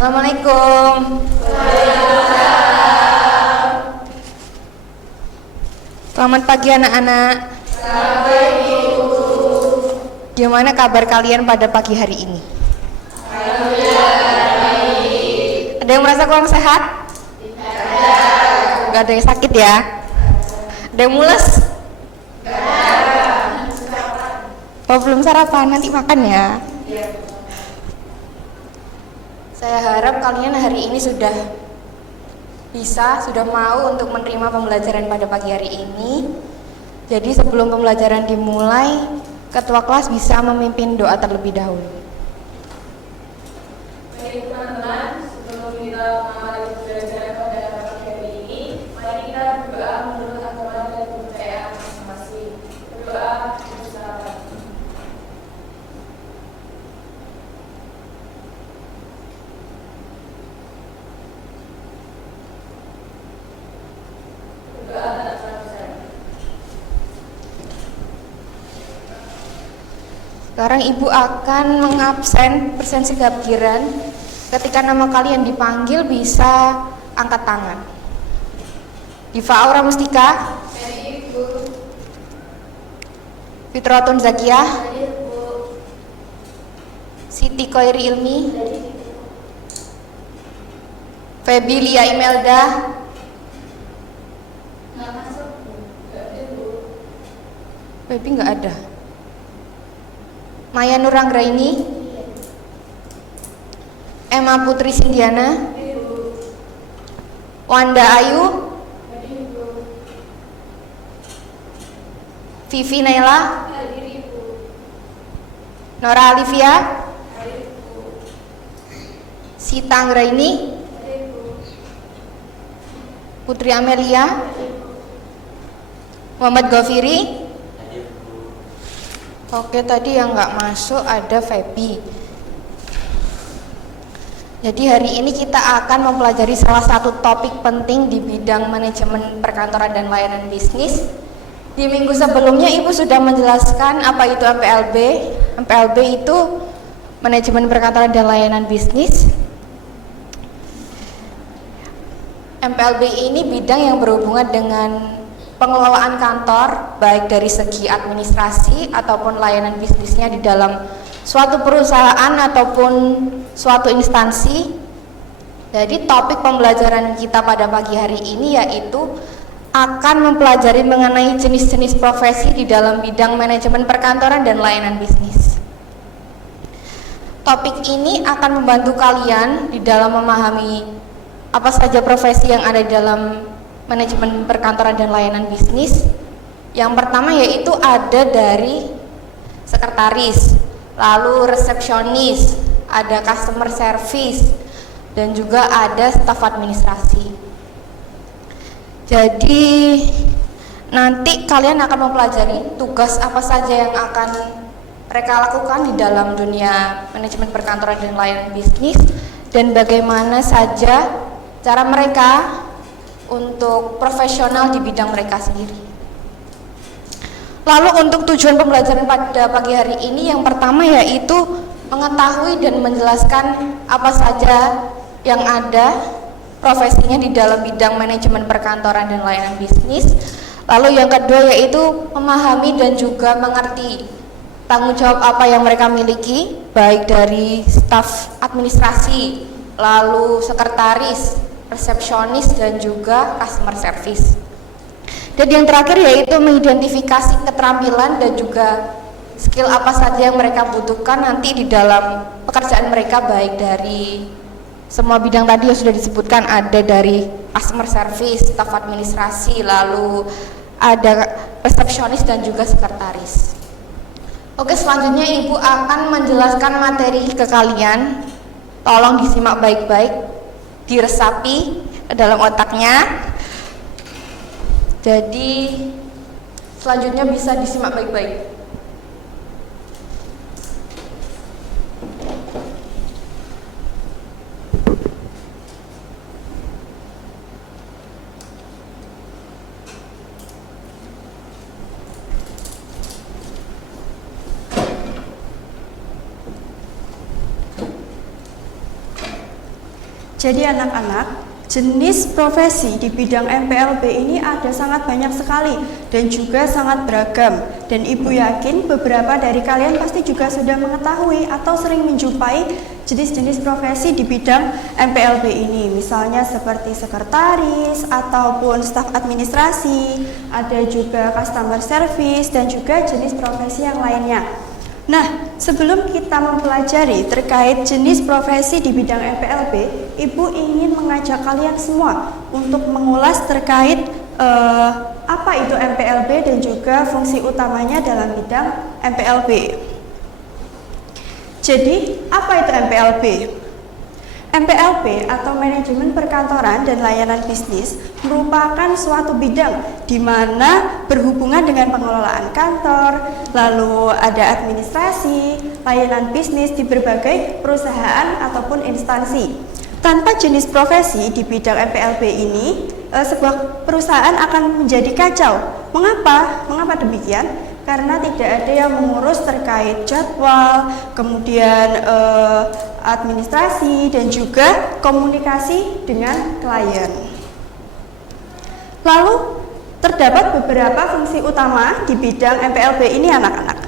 Assalamualaikum. Selamat pagi anak-anak. Selamat pagi, Ibu. Gimana kabar kalian pada pagi hari ini? Alhamdulillah baik. Ada yang merasa kurang sehat? Tidak. Gak ada yang sakit ya? Ada yang mules? Oh, belum sarapan, nanti makan ya. Saya harap kalian hari ini sudah mau untuk menerima pembelajaran pada pagi hari ini. Jadi sebelum pembelajaran dimulai, ketua kelas bisa memimpin doa terlebih dahulu. Baik teman-teman, sebelum kita mengamali pembelajaran pada pagi hari ini, mari kita berdoa menurut agama dan kepercayaan masing-masing. Berdoa bersama. Sekarang Ibu akan mengabsen presensi keabgiran. Ketika nama kalian dipanggil bisa angkat tangan. Diva Aura Mustika, Ibu. Fitratun Zakiyah, Ibu. Siti Koiri Ilmi, Febi Lia Imelda, Nggak masuk, Bu. Ibu. Febi nggak ada. Maya Nuranggraini, Emma Putri Sindiana, Ibu. Wanda Ayu, Ibu. Vivi Naila, Hadir, Ibu. Nora Alivia, Hadir, Ibu. Sita Anggraini, Hadir, Ibu. Putri Amelia, Muhammad Gofiri. Oke, tadi yang nggak masuk ada Febi. Jadi hari ini kita akan mempelajari salah satu topik penting di bidang manajemen perkantoran dan layanan bisnis. Di minggu sebelumnya Ibu sudah menjelaskan apa itu MPLB. MPLB itu manajemen perkantoran dan layanan bisnis. MPLB ini bidang yang berhubungan dengan pengelolaan kantor, baik dari segi administrasi ataupun layanan bisnisnya di dalam suatu perusahaan ataupun suatu instansi. Jadi topik pembelajaran kita pada pagi hari ini yaitu akan mempelajari mengenai jenis-jenis profesi di dalam bidang manajemen perkantoran dan layanan bisnis. Topik ini akan membantu kalian di dalam memahami apa saja profesi yang ada di dalam manajemen perkantoran dan layanan bisnis. Yang pertama yaitu ada dari sekretaris, lalu resepsionis, ada customer service, dan juga ada staf administrasi. Jadi nanti kalian akan mempelajari tugas apa saja yang akan mereka lakukan di dalam dunia manajemen perkantoran dan layanan bisnis, dan bagaimana saja cara mereka untuk profesional di bidang mereka sendiri. Lalu untuk tujuan pembelajaran pada pagi hari ini yang pertama yaitu mengetahui dan menjelaskan apa saja yang ada profesinya di dalam bidang manajemen perkantoran dan layanan bisnis. Lalu yang kedua yaitu memahami dan juga mengerti tanggung jawab apa yang mereka miliki, baik dari staf administrasi, lalu sekretaris, resepsionis, dan juga customer service. Dan yang terakhir yaitu mengidentifikasi keterampilan dan juga skill apa saja yang mereka butuhkan nanti di dalam pekerjaan mereka, baik dari semua bidang tadi yang sudah disebutkan, ada dari customer service, staf administrasi, lalu ada resepsionis dan juga sekretaris. Oke, selanjutnya Ibu akan menjelaskan materi ke kalian. Tolong disimak baik-baik, diresapi ke dalam otaknya. Jadi selanjutnya bisa disimak baik-baik. Jadi anak-anak, jenis profesi di bidang MPLB ini ada sangat banyak sekali dan juga sangat beragam. Dan Ibu yakin beberapa dari kalian pasti juga sudah mengetahui atau sering menjumpai jenis-jenis profesi di bidang MPLB ini. Misalnya seperti sekretaris ataupun staf administrasi, ada juga customer service dan juga jenis profesi yang lainnya. Nah, sebelum kita mempelajari terkait jenis profesi di bidang MPLB, Ibu ingin mengajak kalian semua untuk mengulas terkait apa itu MPLB dan juga fungsi utamanya dalam bidang MPLB. Jadi, apa itu MPLB? MPLB atau Manajemen Perkantoran dan Layanan Bisnis merupakan suatu bidang di mana berhubungan dengan pengelolaan kantor, lalu ada administrasi, layanan bisnis di berbagai perusahaan ataupun instansi. Tanpa jenis profesi di bidang MPLB ini, sebuah perusahaan akan menjadi kacau. Mengapa? Mengapa demikian? Karena tidak ada yang mengurus terkait jadwal, kemudian administrasi dan juga komunikasi dengan klien. Lalu terdapat beberapa fungsi utama di bidang MPLB ini anak-anak.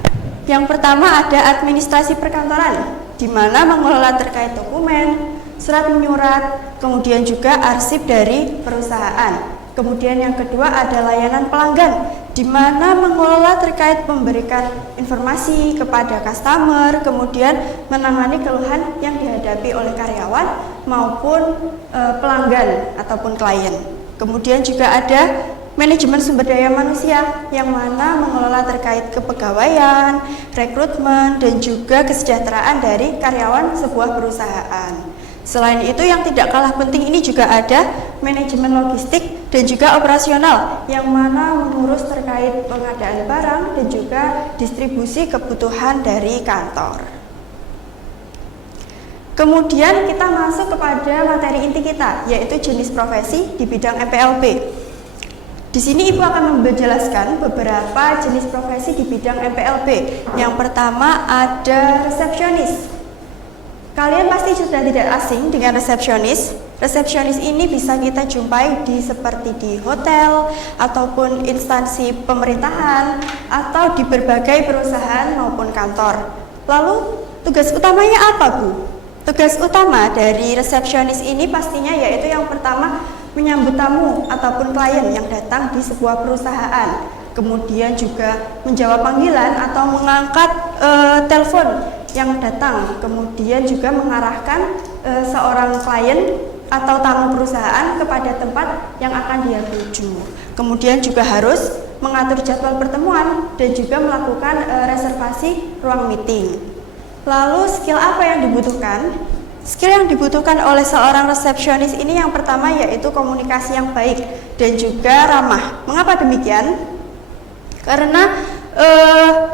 Yang pertama ada administrasi perkantoran, di mana mengelola terkait dokumen, surat menyurat, kemudian juga arsip dari perusahaan. Kemudian yang kedua ada layanan pelanggan, di mana mengelola terkait memberikan informasi kepada customer, kemudian menangani keluhan yang dihadapi oleh karyawan maupun pelanggan ataupun klien. Kemudian juga ada manajemen sumber daya manusia, yang mana mengelola terkait kepegawaian, rekrutmen, dan juga kesejahteraan dari karyawan sebuah perusahaan. Selain itu, yang tidak kalah penting ini juga ada manajemen logistik dan juga operasional, yang mana mengurus terkait pengadaan barang dan juga distribusi kebutuhan dari kantor. Kemudian kita masuk kepada materi inti kita, yaitu jenis profesi di bidang MPLB. Di sini Ibu akan menjelaskan beberapa jenis profesi di bidang MPLB. Yang pertama ada resepsionis. Kalian pasti sudah tidak asing dengan resepsionis. Resepsionis ini bisa kita jumpai seperti di hotel ataupun instansi pemerintahan atau di berbagai perusahaan maupun kantor. Lalu tugas utamanya apa, Bu? Tugas utama dari resepsionis ini pastinya yaitu yang pertama menyambut tamu ataupun klien yang datang di sebuah perusahaan. Kemudian juga menjawab panggilan atau mengangkat telepon yang datang, kemudian juga mengarahkan seorang klien atau tamu perusahaan kepada tempat yang akan dia tuju. Kemudian juga harus mengatur jadwal pertemuan dan juga melakukan reservasi ruang meeting. Lalu skill apa yang dibutuhkan? Skill yang dibutuhkan oleh seorang resepsionis ini yang pertama yaitu komunikasi yang baik dan juga ramah. Mengapa demikian? Karena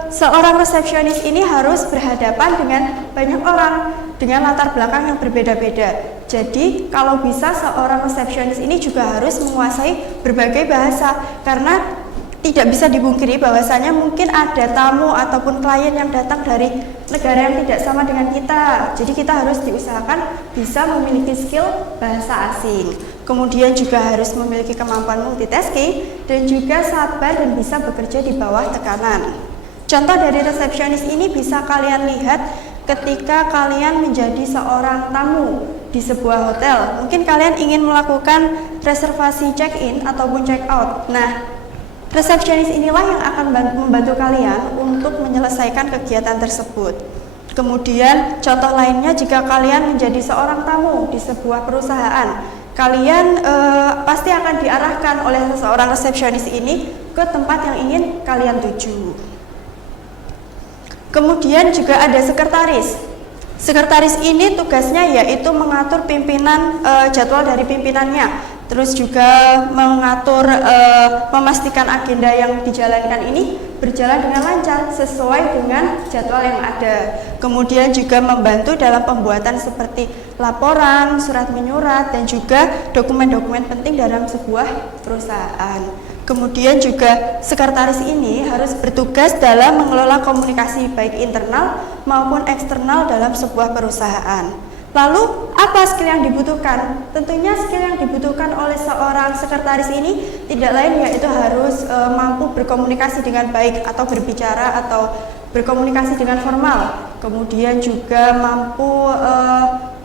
seorang resepsionis ini harus berhadapan dengan banyak orang dengan latar belakang yang berbeda-beda. Jadi kalau bisa seorang resepsionis ini juga harus menguasai berbagai bahasa, karena tidak bisa dipungkiri bahwasanya mungkin ada tamu ataupun klien yang datang dari negara yang tidak sama dengan kita. Jadi kita harus diusahakan bisa memiliki skill bahasa asing. Kemudian juga harus memiliki kemampuan multitasking dan juga sabar dan bisa bekerja di bawah tekanan. Contoh dari resepsionis ini bisa kalian lihat ketika kalian menjadi seorang tamu di sebuah hotel. Mungkin kalian ingin melakukan reservasi check-in ataupun check-out. Nah, resepsionis inilah yang akan membantu kalian untuk menyelesaikan kegiatan tersebut. Kemudian contoh lainnya jika kalian menjadi seorang tamu di sebuah perusahaan, kalian pasti akan diarahkan oleh seorang resepsionis ini ke tempat yang ingin kalian tuju. Kemudian juga ada sekretaris. Sekretaris ini tugasnya yaitu mengatur pimpinan, jadwal dari pimpinannya, terus juga mengatur, memastikan agenda yang dijalankan ini berjalan dengan lancar sesuai dengan jadwal yang ada. Kemudian juga membantu dalam pembuatan seperti laporan, surat menyurat, dan juga dokumen-dokumen penting dalam sebuah perusahaan. Kemudian juga sekretaris ini harus bertugas dalam mengelola komunikasi baik internal maupun eksternal dalam sebuah perusahaan. Lalu apa skill yang dibutuhkan? Tentunya skill yang dibutuhkan oleh seorang sekretaris ini tidak lain yaitu harus mampu berkomunikasi dengan baik atau berbicara atau berkomunikasi dengan formal. Kemudian juga mampu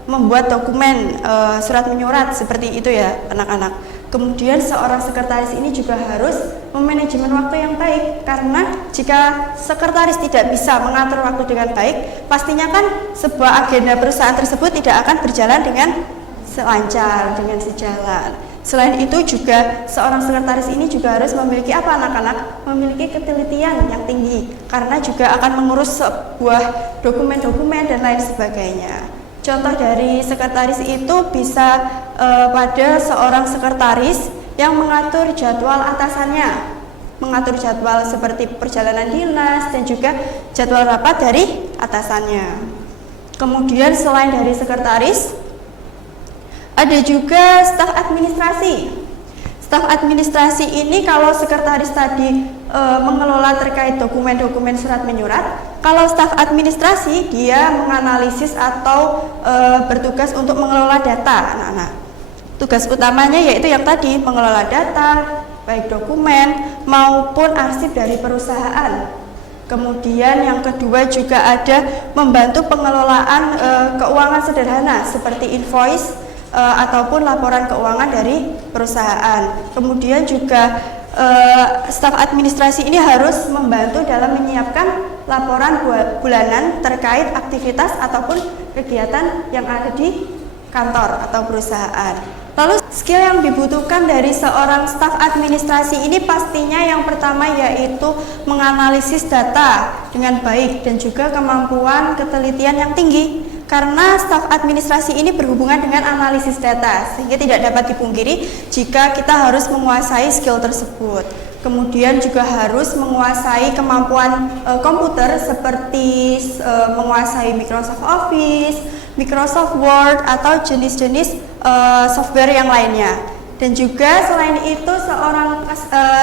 membuat dokumen surat menyurat seperti itu ya anak-anak. Kemudian seorang sekretaris ini juga harus memanajemen waktu yang baik, karena jika sekretaris tidak bisa mengatur waktu dengan baik, pastinya kan sebuah agenda perusahaan tersebut tidak akan berjalan dengan selancar, dengan sejalan. Selain itu juga seorang sekretaris ini juga harus memiliki apa anak-anak? Memiliki ketelitian yang tinggi, karena juga akan mengurus sebuah dokumen-dokumen dan lain sebagainya. Contoh dari sekretaris itu bisa pada seorang sekretaris yang mengatur jadwal atasannya, mengatur jadwal seperti perjalanan dinas dan juga jadwal rapat dari atasannya. Kemudian selain dari sekretaris, ada juga staf administrasi. Staf administrasi ini kalau sekretaris tadi mengelola terkait dokumen-dokumen surat menyurat, kalau staf administrasi dia menganalisis atau bertugas untuk mengelola data anak-anak. Tugas utamanya yaitu yang tadi, mengelola data, baik dokumen maupun arsip dari perusahaan. Kemudian yang kedua juga ada membantu pengelolaan keuangan sederhana seperti invoice ataupun laporan keuangan dari perusahaan. Kemudian juga staf administrasi ini harus membantu dalam menyiapkan laporan bulanan terkait aktivitas ataupun kegiatan yang ada di kantor atau perusahaan. Lalu skill yang dibutuhkan dari seorang staf administrasi ini pastinya yang pertama yaitu menganalisis data dengan baik dan juga kemampuan ketelitian yang tinggi. Karena staf administrasi ini berhubungan dengan analisis data, sehingga tidak dapat dipungkiri jika kita harus menguasai skill tersebut. Kemudian juga harus menguasai kemampuan komputer seperti menguasai Microsoft Office, Microsoft Word atau jenis-jenis software yang lainnya. Dan juga selain itu seorang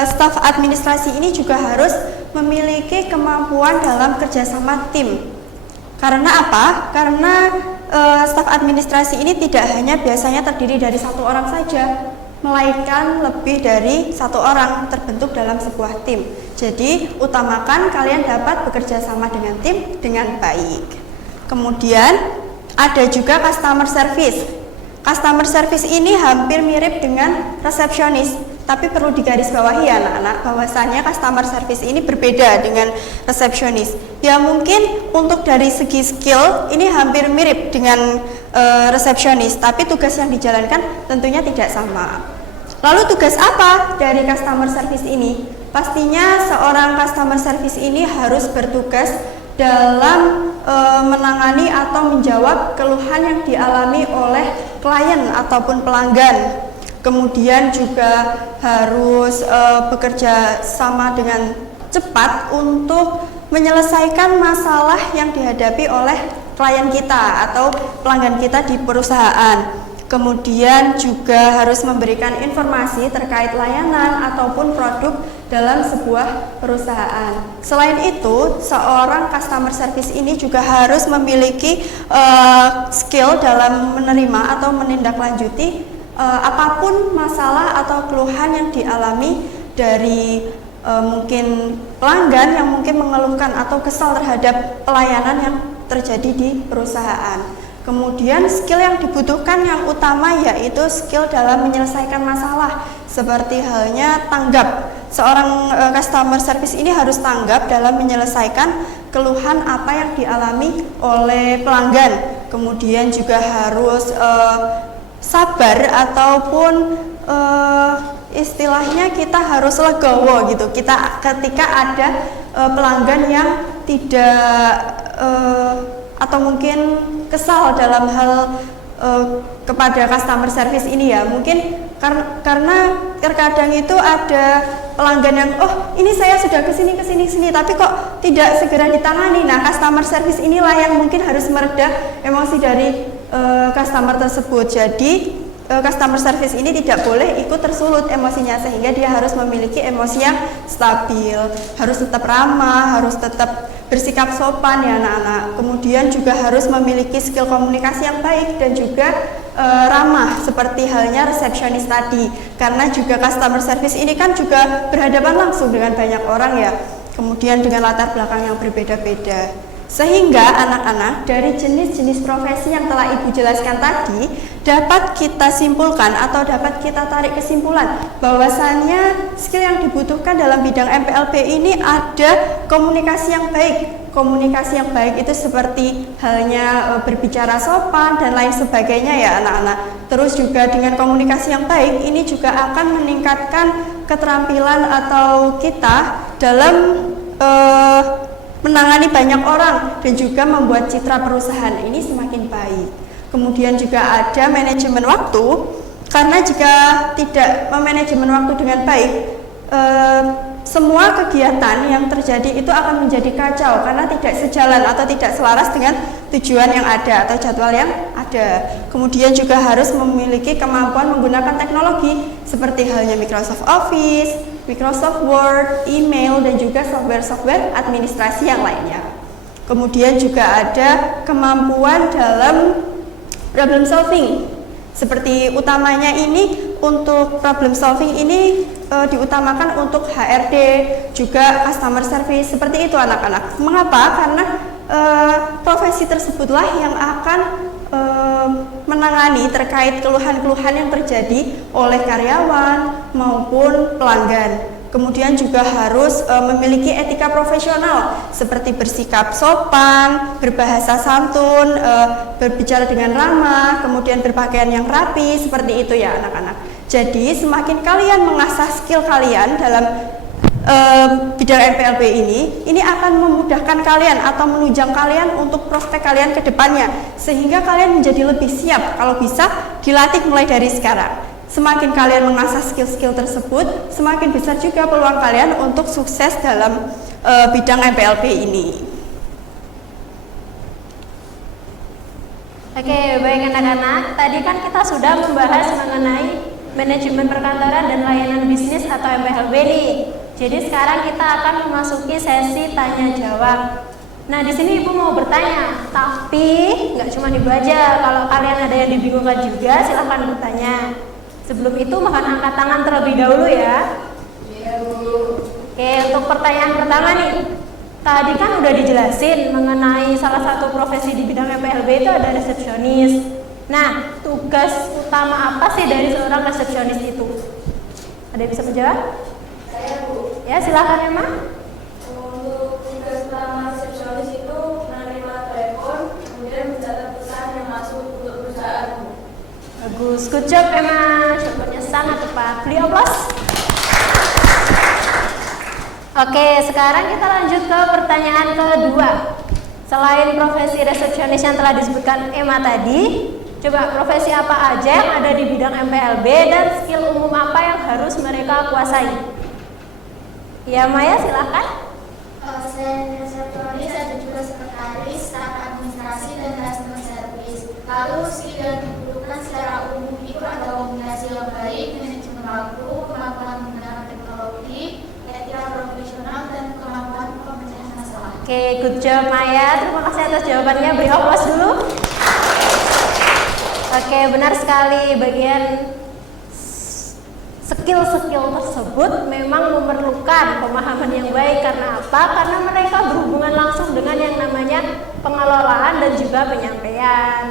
staf administrasi ini juga harus memiliki kemampuan dalam kerjasama tim. Karena apa? Karena staf administrasi ini tidak hanya biasanya terdiri dari satu orang saja, melainkan lebih dari satu orang terbentuk dalam sebuah tim. Jadi utamakan kalian dapat bekerja sama dengan tim dengan baik. Kemudian ada juga customer service. Customer service ini hampir mirip dengan resepsionis, tapi perlu digarisbawahi ya anak-anak, bahwasannya customer service ini berbeda dengan resepsionis. Ya mungkin untuk dari segi skill ini hampir mirip dengan resepsionis, tapi tugas yang dijalankan tentunya tidak sama. Lalu tugas apa dari customer service ini? Pastinya seorang customer service ini harus bertugas dalam menangani atau menjawab keluhan yang dialami oleh klien ataupun pelanggan. Kemudian juga harus bekerja sama dengan cepat untuk menyelesaikan masalah yang dihadapi oleh klien kita atau pelanggan kita di perusahaan. Kemudian juga harus memberikan informasi terkait layanan ataupun produk dalam sebuah perusahaan. Selain itu, seorang customer service ini juga harus memiliki skill dalam menerima atau menindaklanjuti apapun masalah atau keluhan yang dialami dari mungkin pelanggan yang mungkin mengeluhkan atau kesal terhadap pelayanan yang terjadi di perusahaan. Kemudian skill yang dibutuhkan yang utama yaitu skill dalam menyelesaikan masalah, seperti halnya tanggap. Seorang customer service ini harus tanggap dalam menyelesaikan keluhan apa yang dialami oleh pelanggan. Kemudian juga harus sabar ataupun istilahnya kita harus legowo gitu. Kita ketika ada pelanggan yang tidak atau mungkin kesal dalam hal kepada customer service ini ya, mungkin karena terkadang itu ada pelanggan yang ini saya sudah kesini tapi kok tidak segera ditangani. Nah, customer service inilah yang mungkin harus mereda emosi dari customer tersebut. Jadi customer service ini tidak boleh ikut tersulut emosinya, sehingga dia harus memiliki emosi yang stabil, harus tetap ramah, harus tetap bersikap sopan ya anak-anak. Kemudian juga harus memiliki skill komunikasi yang baik dan juga ramah seperti halnya resepsionis tadi. Karena juga customer service ini kan juga berhadapan langsung dengan banyak orang ya. Kemudian dengan latar belakang yang berbeda-beda. Sehingga anak-anak dari jenis-jenis profesi yang telah Ibu jelaskan tadi dapat kita simpulkan atau dapat kita tarik kesimpulan bahwasannya skill yang dibutuhkan dalam bidang MPLB ini ada komunikasi yang baik. Komunikasi yang baik itu seperti halnya berbicara sopan dan lain sebagainya ya anak-anak. Terus juga dengan komunikasi yang baik ini juga akan meningkatkan keterampilan atau kita dalam menangani banyak orang dan juga membuat citra perusahaan ini semakin baik. Kemudian juga ada manajemen waktu, karena jika tidak memanajemen waktu dengan baik, semua kegiatan yang terjadi itu akan menjadi kacau karena tidak sejalan atau tidak selaras dengan tujuan yang ada atau jadwal yang ada. Kemudian juga harus memiliki kemampuan menggunakan teknologi seperti halnya Microsoft Office, Microsoft Word, email, dan juga software-software administrasi yang lainnya. Kemudian juga ada kemampuan dalam problem solving. Seperti utamanya ini untuk problem solving ini diutamakan untuk HRD, juga customer service, seperti itu anak-anak. Mengapa? Karena profesi tersebutlah yang akan menangani terkait keluhan-keluhan yang terjadi oleh karyawan maupun pelanggan. Kemudian juga harus memiliki etika profesional seperti bersikap sopan, berbahasa santun, berbicara dengan ramah, kemudian berpakaian yang rapi, seperti itu ya anak-anak. Jadi semakin kalian mengasah skill kalian dalam bidang MPLB ini akan memudahkan kalian atau menunjang kalian untuk prospek kalian ke depannya, sehingga kalian menjadi lebih siap. Kalau bisa dilatih mulai dari sekarang. Semakin kalian mengasah skill-skill tersebut, semakin besar juga peluang kalian untuk sukses dalam bidang MPLB ini. Oke, baik anak-anak. Tadi kan kita sudah membahas mengenai manajemen perkantoran dan layanan bisnis atau MPLB nih. Jadi sekarang kita akan memasuki sesi tanya jawab. Nah, di sini Ibu mau bertanya, tapi nggak cuma Ibu aja. Kalau kalian ada yang dibingungkan juga, silahkan bertanya. Sebelum itu mohon angkat tangan terlebih dahulu ya. Iya, Bu. Oke, untuk pertanyaan pertama nih. Tadi kan udah dijelasin mengenai salah satu profesi di bidang MPLB itu ada resepsionis. Nah, tugas utama apa sih dari seorang resepsionis itu? Ada yang bisa menjawab? Saya, Bu. Ya, silakan Emma. Untuk tugas utama resepsionis itu menerima telepon, kemudian mencatat pesan yang masuk untuk perusahaan, Bu. Bagus, good job Emma. Jawabannya sangat tepat. Beri aplaus. Oke, sekarang kita lanjut ke pertanyaan kedua. Selain profesi resepsionis yang telah disebutkan Emma tadi, coba profesi apa aja yang ada di bidang MPLB dan skill umum apa yang harus mereka kuasai? Ya, Maya silakan. Selain resepsionis ada juga sekretaris, staf administrasi, dan customer service. Lalu skill yang dibutuhkan secara umum itu ada komunikasi yang baik, manajemen waktu, kemampuan menggunakan teknologi, etika profesional, dan kemampuan pemecahan masalah. Oke, good job Maya. Terima kasih atas jawabannya. Beri aplaus dulu. Oke, benar sekali. Bagian skill-skill tersebut memang memerlukan pemahaman yang baik. Karena apa? Karena mereka berhubungan langsung dengan yang namanya pengelolaan dan juga penyampaian.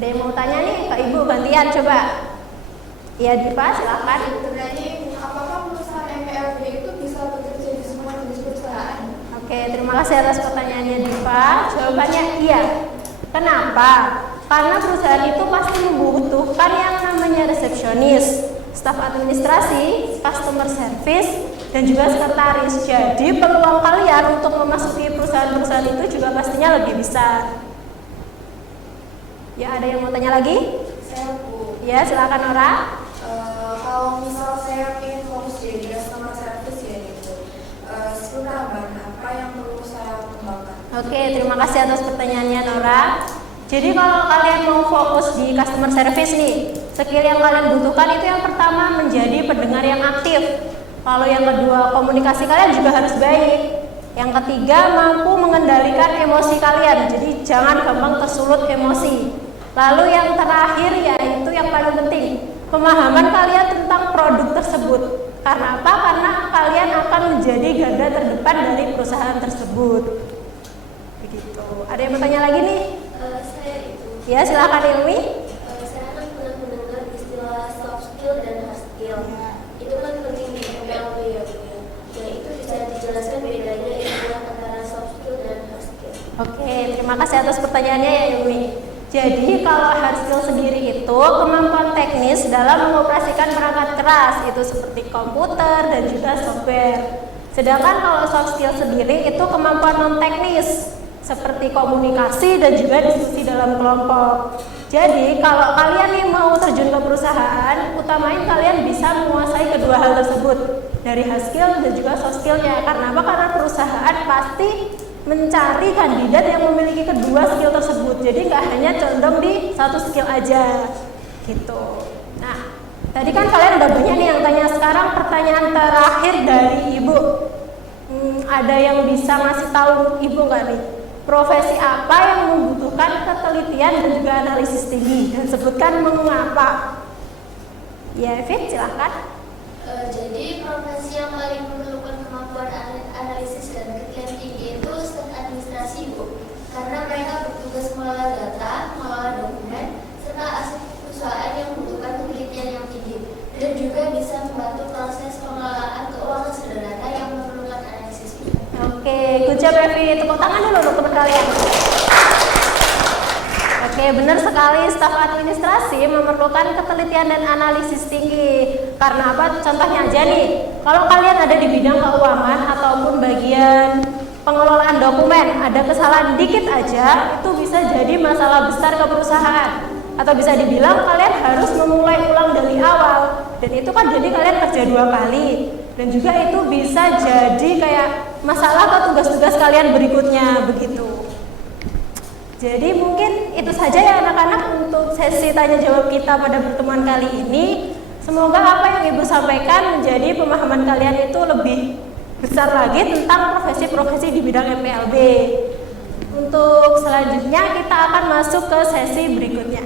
Ada yang mau tanya nih, Kak Ibu gantian coba. Ya, Diva silakan. Sebenarnya, apakah perusahaan MPLB itu bisa bekerja di semua jenis perusahaan? Oke, terima kasih atas pertanyaannya Diva. Jawabannya iya. Kenapa? Karena perusahaan itu pasti membutuhkan yang namanya resepsionis, staf administrasi, customer service, dan juga sekretaris. Jadi peluang kalian untuk memasuki perusahaan-perusahaan itu juga pastinya lebih besar. Ya, ada yang mau tanya lagi? Saya, Bu. Ya, silakan Nora. Kalau misal saya ingin fokus jadi customer service ya gitu, skill tambahan apa yang perlu saya kembangkan? Oke, terima kasih atas pertanyaannya Nora. Jadi kalau kalian mau fokus di customer service nih, skill yang kalian butuhkan itu yang pertama menjadi pendengar yang aktif. Kalau yang kedua, komunikasi kalian juga harus baik. Yang ketiga, mampu mengendalikan emosi kalian. Jadi jangan gampang tersulut emosi. Lalu yang terakhir yaitu yang paling penting, pemahaman kalian tentang produk tersebut. Karena apa? Karena kalian akan menjadi garda terdepan dari perusahaan tersebut. Begitu. Ada yang bertanya lagi nih? Saya itu. Ya, silakan Ilmi. Saya kan pernah mendengar istilah soft skill dan hard skill. Itu kan penting di MPLB ya, Bu ya. Ya itu bisa dijelaskan bedanya istilah antara soft skill dan hard skill. Oke, terima kasih atas pertanyaannya ya Ilmi. Jadi kalau hard skill sendiri itu kemampuan teknis dalam mengoperasikan perangkat keras, itu seperti komputer dan juga software. Sedangkan kalau soft skill sendiri itu kemampuan non teknis seperti komunikasi dan juga diskusi dalam kelompok. Jadi kalau kalian nih mau terjun ke perusahaan, utamain kalian bisa menguasai kedua hal tersebut, dari hard skill dan juga soft skillnya. Karena apa? Karena perusahaan pasti mencari kandidat yang memiliki kedua skill tersebut. Jadi nggak hanya condong di satu skill aja gitu. Nah, tadi kan kalian udah banyak nih yang tanya. Sekarang pertanyaan terakhir dari Ibu. Ada yang bisa ngasih tahu Ibu nggak nih? Profesi apa yang membutuhkan ketelitian dan juga analisis tinggi? Dan sebutkan mengapa. Ya, Fit, silahkan. Jadi profesi yang paling memerlukan kemampuan analisis dan ketelitian tinggi itu staf administrasi, Bu. Karena mereka bertugas mengelola data, mengelola dokumen, serta aset perusahaan yang membutuhkan ketelitian yang tinggi, dan juga bisa membantu proses pengelolaan keuangan sederhana yang memerlukan analisis. Oke, good job Evi. Tepuk tangan dulu untuk teman kalian. Oke, benar sekali, staf administrasi memerlukan ketelitian dan analisis tinggi. Karena apa? Contohnya aja nih, kalau kalian ada di bidang keuangan ataupun bagian pengelolaan dokumen, ada kesalahan dikit aja, itu bisa jadi masalah besar ke perusahaan. Atau bisa dibilang kalian harus memulai ulang dari awal. Dan itu kan jadi kalian kerja 2 kali. Dan juga itu bisa jadi kayak masalah ke tugas-tugas kalian berikutnya, begitu. Jadi mungkin itu saja ya anak-anak untuk sesi tanya jawab kita pada pertemuan kali ini. Semoga apa yang Ibu sampaikan menjadi pemahaman kalian itu lebih besar lagi tentang profesi-profesi di bidang MPLB. Untuk selanjutnya kita akan masuk ke sesi berikutnya.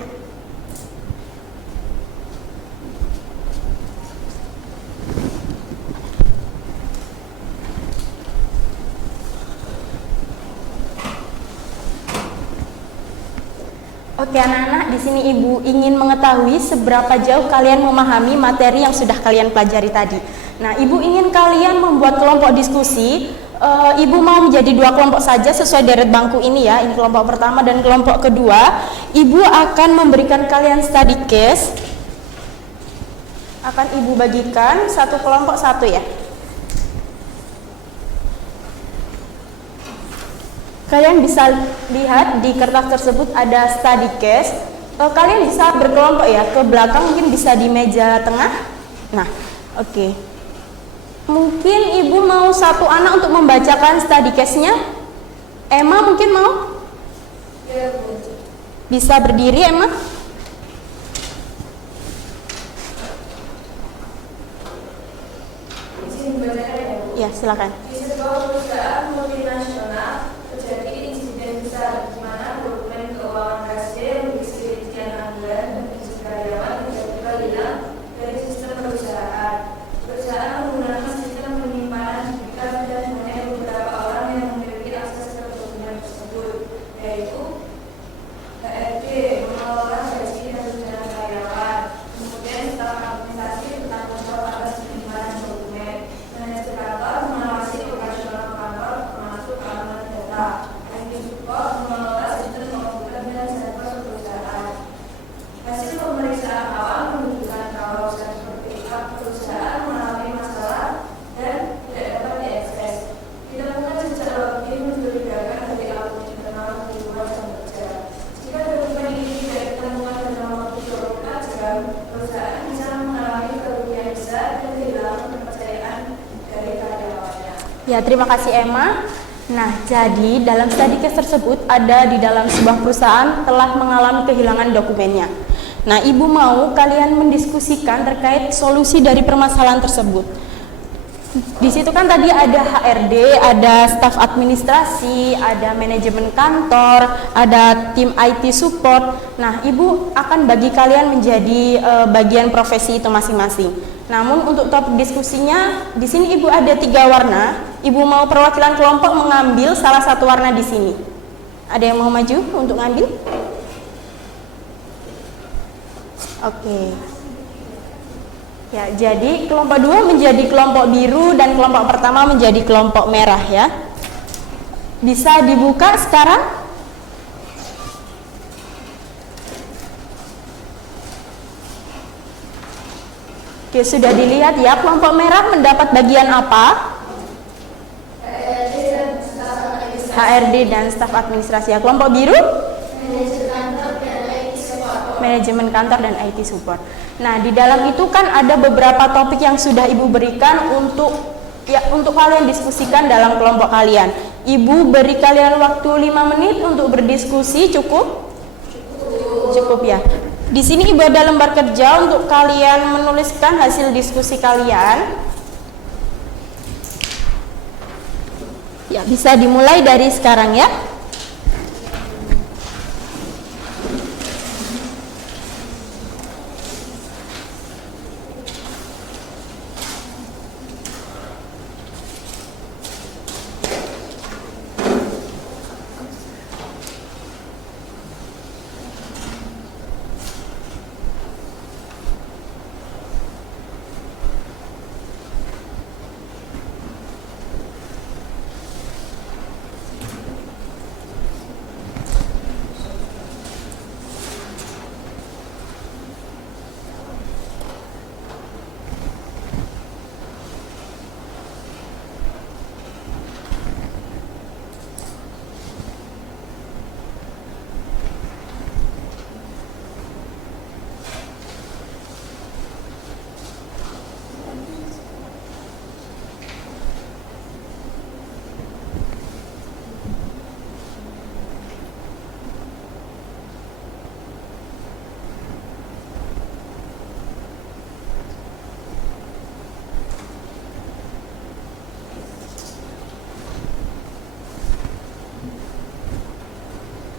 Oke anak-anak, di sini Ibu ingin mengetahui seberapa jauh kalian memahami materi yang sudah kalian pelajari tadi. Nah, Ibu ingin kalian membuat kelompok diskusi. Ibu mau menjadi 2 kelompok saja sesuai deret bangku ini ya. Ini kelompok pertama dan kelompok kedua. Ibu akan memberikan kalian study case. Akan Ibu bagikan satu kelompok satu ya. Kalian bisa lihat di kertas tersebut ada study case. Kalian bisa berkelompok ya, ke belakang mungkin bisa di meja tengah. Nah, oke. Mungkin Ibu mau satu anak untuk membacakan study case-nya. Emma mungkin mau? Ya, Bu. Bisa berdiri Emma? Izin membacakan ya, Bu. Ya, silakan. Di sebuah perusahaan multinasional terjadi insiden besar di mana dokumen keuangan kasir, berisi rincian anggaran dan fisik karyawan tiba-tiba hilang dari sistem perusahaan. Perusahaan menggunakan sistem penyimpanan digital dan hanya beberapa orang yang memiliki akses ke dokumen tersebut, yaitu HRD mengelola gaji dan tunjangan karyawan, kemudian staf administrasi bertanggung jawab atas penyimpanan dokumen, manajer kantor mengawasi operasional kantor termasuk keamanan data, IT support mengelola sistem komputer dan server perusahaan. Hasil pemeriksaan awal menunjukkan kalau seperti perusahaan mengalami masalah dan tidak dapat diakses. Ditemukan jejak login mencurigakan dari akun internal di luar jam kerja. Jika dokumen ini tidak ditemukan dalam waktu 24 jam, perusahaan bisa mengalami kerugian besar dan kehilangan kepercayaan dari karyawannya. Ya, terima kasih Emma. Nah, jadi dalam study case tersebut ada di dalam sebuah perusahaan telah mengalami kehilangan dokumennya. Nah, Ibu mau kalian mendiskusikan terkait solusi dari permasalahan tersebut. Di situ kan tadi ada HRD, ada staf administrasi, ada manajemen kantor, ada tim IT support. Nah, Ibu akan bagi kalian menjadi bagian profesi itu masing-masing. Namun untuk topik diskusinya, di sini Ibu ada 3 warna. Ibu mau perwakilan kelompok mengambil salah satu warna di sini. Ada yang mau maju untuk ngambil? Oke. Ya, jadi kelompok 2 menjadi kelompok biru dan kelompok pertama menjadi kelompok merah ya. Bisa dibuka sekarang? Oke, sudah dilihat ya, kelompok merah mendapat bagian apa? HRD dan staf administrasi ya. Kelompok biru? Manajemen kantor dan IT support. Nah, di dalam itu kan ada beberapa topik yang sudah Ibu berikan untuk kalian diskusikan dalam kelompok kalian. Ibu beri kalian waktu 5 menit untuk berdiskusi, cukup? Cukup ya. Di sini Ibu ada lembar kerja untuk kalian menuliskan hasil diskusi kalian. Ya, bisa dimulai dari sekarang ya.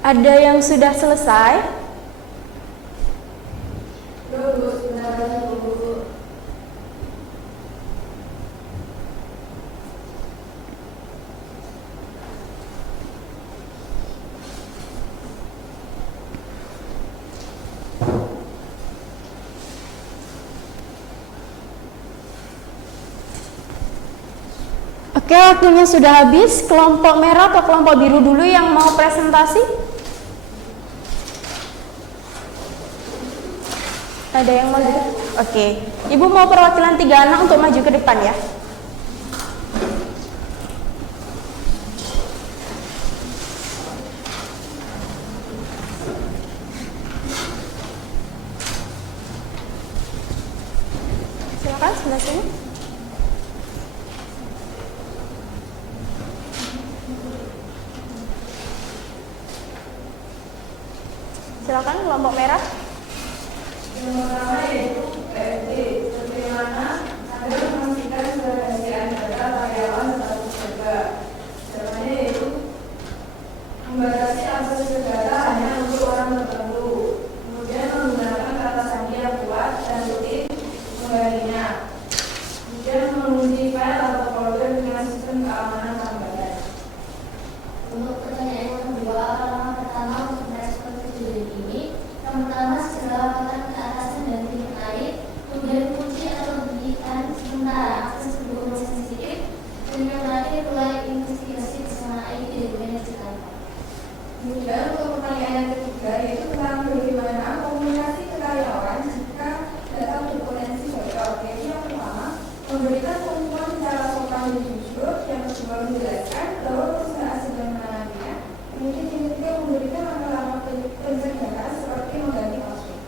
Ada yang sudah selesai? Oke, waktunya sudah habis. Kelompok merah atau kelompok biru dulu yang mau presentasi? Ada yang mau dulu? Oke. Ibu mau perwakilan 3 anak untuk maju ke depan ya. Silakan sebelah sini. Silakan kelompok merah. Yang pertama yaitu PRD, bagaimana agar memastikan kerahasiaan data karyawan tetap terjaga. Caranya yaitu membatasi akses ke data hanya untuk orang tertentu. Kemudian menggunakan kata sandi yang kuat dan rutin menggalinya. Kemudian mengunci file atau folder dengan sistem keamanan tambahan. Untuk pertanyaan yang kedua, langkah pertama untuk merespon kejadian ini, yang pertama segera laporkan ke atasan dan tim terkait, kemudian kunci atau hentikan sementara akses ke dokumen sensitif, dan yang terakhir mulai investigasi bersama IT dan manajer kantor. Kemudian untuk pertanyaan yang ketiga yaitu tentang bagaimana komunikasi ke karyawan jika data berpotensi bocor. Jadi yang pertama, memberikan pengumuman secara sopan dan jujur. Yang kedua, menjelaskan bahwa perusahaan sedang menanganinya. Kemudian yang ketiga, memberikan langkah-langkah pencegahan seperti mengganti password.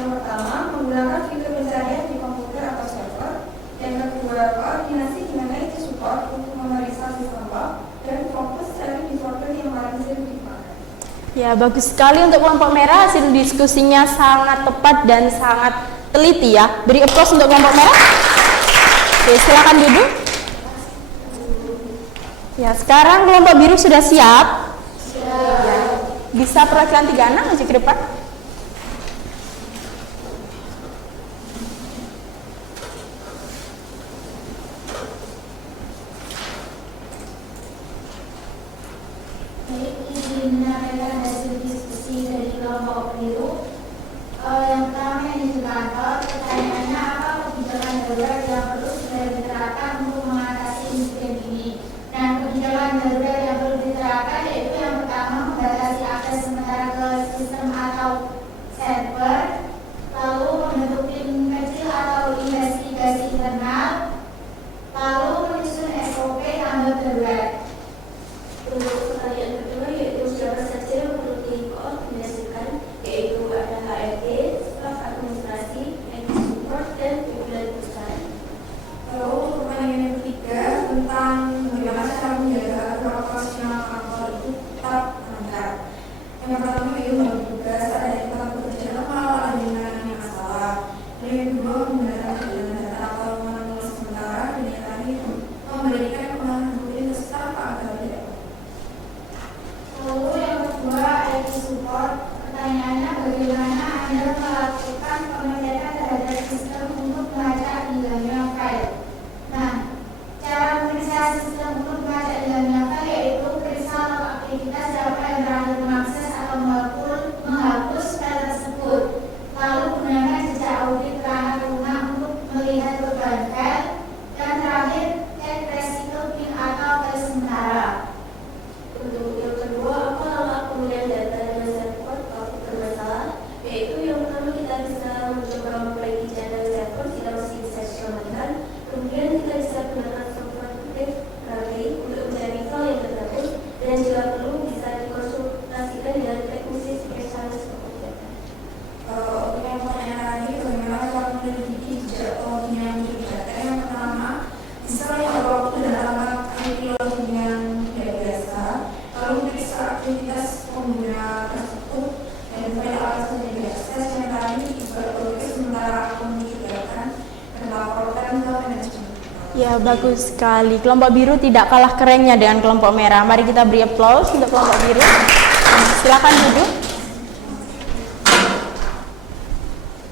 Yang pertama, menggunakan fitur pencarian di komputer atau server. Yang kedua, koordinasi dengan IT support untuk memeriksa sistem log dan fokus cari di folder yang paling sering dipakai. Ya, bagus sekali untuk kelompok merah. Hasil diskusinya sangat tepat dan sangat teliti ya. Beri applause untuk kelompok merah. Oke, silakan duduk. Ya, sekarang kelompok biru sudah siap? Ya. Bisa perwakilan 36 maju ke depan. Baik, izin menyampaikan hasil diskusi dari kelompok biru. Yang pertama indikator, pertanyaannya apa kebijakan darurat yang perlu segera diterapkan untuk mengatasi insiden ini. Nah, kebijakan darurat yang perlu diterapkan yaitu yang pertama membatasi akses sementara ke sistem atau server, lalu membentuk tim kecil atau investigasi internal, lalu menyusun SOP tanggap darurat. Untuk pertanyaan kedua yaitu siapa saja yang perlu dikoordinasikan, yaitu ada HRD, staf administrasi, IT support, dan pimpinan perusahaan. Lalu untuk pertanyaan yang ketiga tentang bagaimana cara menjaga agar operasional kantor itu tetap lancar. Yang pertama itu membagi tugas, ada yang tetap bekerja normal, ada yang mengalami masalah. Dan yang kedua menggunakan data atau manual sementara, dan yang terakhir memberikan pengalaman rutin ke staf agar tidak. Lalu yang kedua, IT support. Pertanyaannya bagaimana Anda melakukan pengecekan terhadap sistem untuk melacak hilangnya file. Nah, cara memeriksa sistem untuk melacak hilangnya file yaitu periksa log aktivitas siapa yang terakhir mengakses atau menghapus file tersebut. Lalu gunakan jejak audit perangkat lunak untuk melihat beban file. Dan terakhir, cek resiko pin atau file sementara. Untuk yang kedua, apa langkah pemulihan data dan server kalau bermasalah? Yaitu yang pertama kita bisa mencoba memperbaiki channel server jika masih bisa diselamatkan. Kemudian kita bisa gunakan software recovery untuk mencari file yang terhapus, dan jika perlu bisa dikonsultasikan dengan teknisi spesialis komputer. Untuk yang pertanyaan tadi, bagaimana cara menyelidiki jejak logging yang mencurigakan? Yang pertama, misalnya ada waktu dan alamat IP logging yang tidak biasa, lalu periksa aktivitas pengguna tersebut dan file alasan yang diakses. Yang tadi juga berikut sementara akun mencurigakan dan laporkan ke manajemen. Ya, bagus sekali. Kelompok biru tidak kalah kerennya dengan kelompok merah. Mari kita beri applause untuk kelompok biru. Silakan duduk.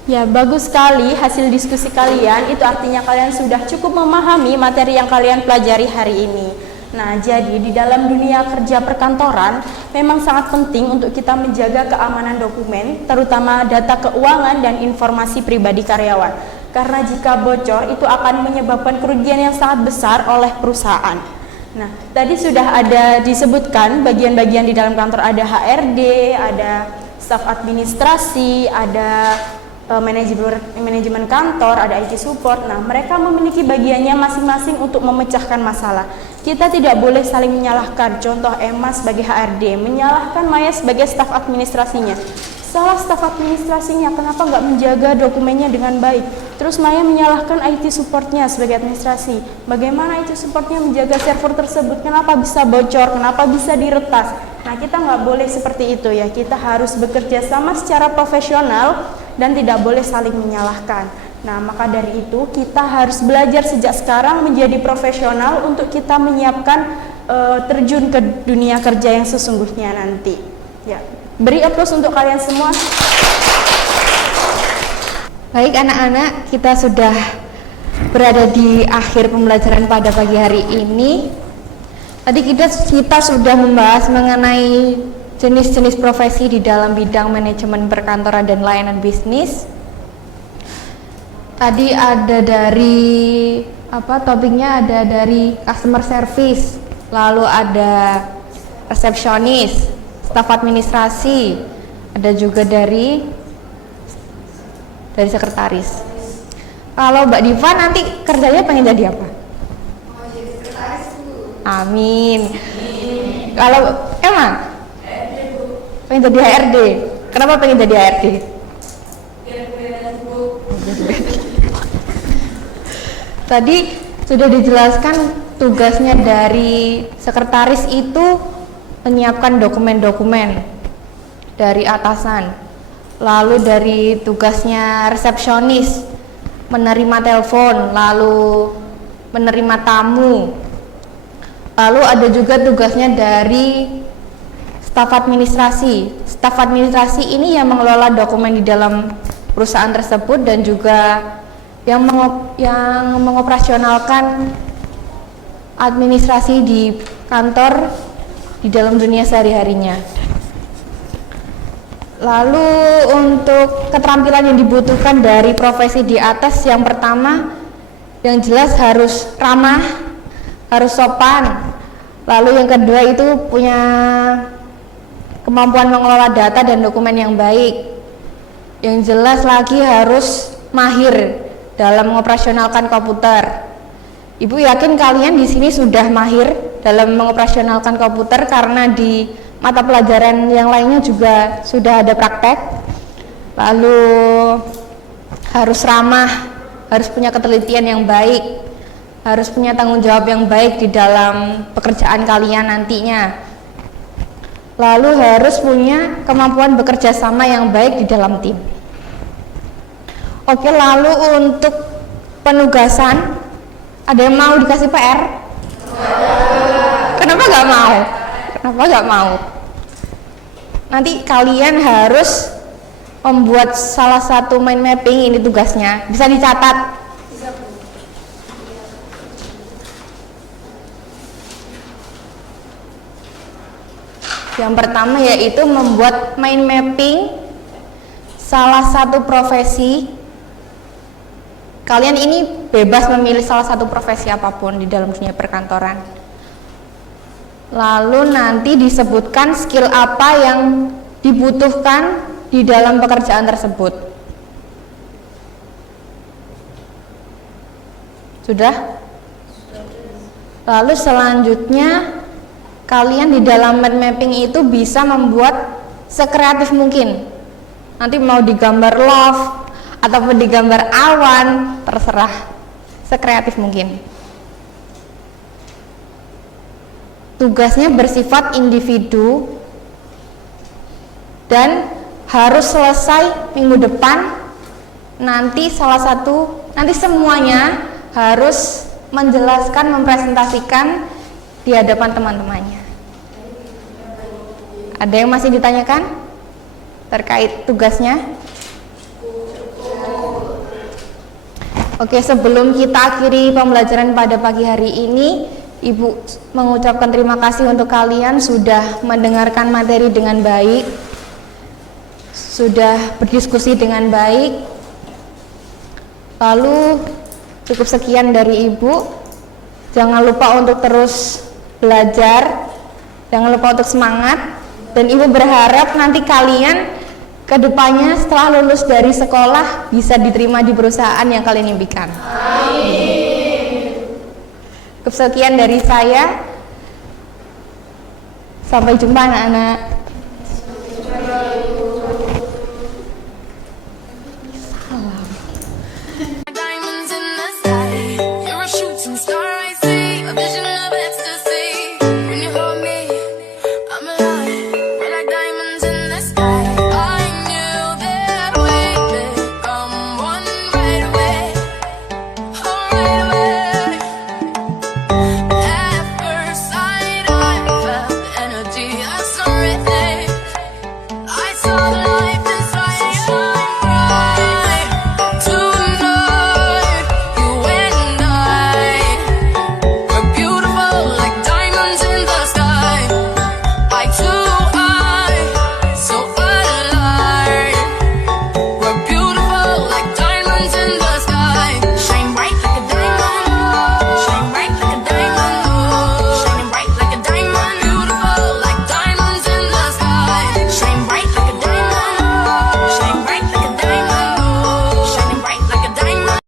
Ya, bagus sekali hasil diskusi kalian. Itu artinya kalian sudah cukup memahami materi yang kalian pelajari hari ini. Nah, jadi di dalam dunia kerja perkantoran memang sangat penting untuk kita menjaga keamanan dokumen, terutama data keuangan dan informasi pribadi karyawan. Karena jika bocor itu akan menyebabkan kerugian yang sangat besar oleh perusahaan. Nah, tadi sudah ada disebutkan bagian-bagian di dalam kantor, ada HRD, ada staf administrasi, ada manajemen kantor, ada IT support. Nah, mereka memiliki bagiannya masing-masing untuk memecahkan masalah. Kita tidak boleh saling menyalahkan. Contoh, Emma sebagai HRD menyalahkan Maya sebagai staf administrasinya. Salah staf administrasinya, kenapa nggak menjaga dokumennya dengan baik? Terus Maya menyalahkan IT supportnya sebagai administrasi. Bagaimana IT supportnya menjaga server tersebut? Kenapa bisa bocor? Kenapa bisa diretas? Nah, kita nggak boleh seperti itu ya. Kita harus bekerja sama secara profesional dan tidak boleh saling menyalahkan. Nah, maka dari itu kita harus belajar sejak sekarang menjadi profesional untuk kita menyiapkan terjun ke dunia kerja yang sesungguhnya nanti. Ya, beri applause untuk kalian semua. Baik anak-anak, kita sudah berada di akhir pembelajaran pada pagi hari ini. Tadi kita sudah membahas mengenai jenis-jenis profesi di dalam bidang manajemen perkantoran dan layanan bisnis. Tadi ada dari topiknya ada dari customer service, lalu ada resepsionis, staf administrasi, ada juga dari sekretaris. Kalau Mbak Diva nanti kerjanya pengen jadi apa? Mau jadi sekretaris, Bu. Amin. Kalau emang pengen jadi HRD. Kenapa pengen jadi HRD? Biar Tadi sudah dijelaskan tugasnya dari sekretaris itu menyiapkan dokumen-dokumen dari atasan. Lalu dari tugasnya resepsionis menerima telepon, lalu menerima tamu. Lalu ada juga tugasnya dari staf administrasi. Staf administrasi ini yang mengelola dokumen di dalam perusahaan tersebut dan juga yang mengoperasionalkan administrasi di kantor di dalam dunia sehari-harinya. Lalu untuk keterampilan yang dibutuhkan dari profesi di atas, yang pertama yang jelas harus ramah, harus sopan. Lalu yang kedua itu punya kemampuan mengelola data dan dokumen yang baik. Yang jelas lagi harus mahir dalam mengoperasionalkan komputer. Ibu yakin kalian di sini sudah mahir dalam mengoperasionalkan komputer karena di mata pelajaran yang lainnya juga sudah ada praktek. Lalu harus ramah, harus punya ketelitian yang baik, harus punya tanggung jawab yang baik di dalam pekerjaan kalian nantinya. Lalu harus punya kemampuan bekerja sama yang baik di dalam tim. Oke, lalu untuk penugasan, ada yang mau dikasih PR? Kenapa nggak mau? Kenapa nggak mau? Nanti kalian harus membuat salah satu mind mapping, ini tugasnya. Bisa dicatat. Yang pertama yaitu membuat mind mapping salah satu profesi. Kalian ini bebas memilih salah satu profesi apapun di dalam dunia perkantoran. Lalu nanti disebutkan skill apa yang dibutuhkan di dalam pekerjaan tersebut. Sudah? Lalu selanjutnya kalian di dalam mind mapping itu bisa membuat sekreatif mungkin. Nanti mau digambar love ataupun digambar awan, terserah, sekreatif mungkin. Tugasnya bersifat individu dan harus selesai minggu depan. Nanti semuanya harus menjelaskan, mempresentasikan di hadapan teman-temannya. Ada yang masih ditanyakan terkait tugasnya? Oke, sebelum kita akhiri pembelajaran pada pagi hari ini, Ibu mengucapkan terima kasih untuk kalian sudah mendengarkan materi dengan baik, sudah berdiskusi dengan baik. Lalu cukup sekian dari Ibu. Jangan lupa untuk terus belajar, jangan lupa untuk semangat, dan Ibu berharap nanti kalian kedepannya setelah lulus dari sekolah bisa diterima di perusahaan yang kalian impikan. Amin. Cukup sekian dari saya. Sampai jumpa anak-anak.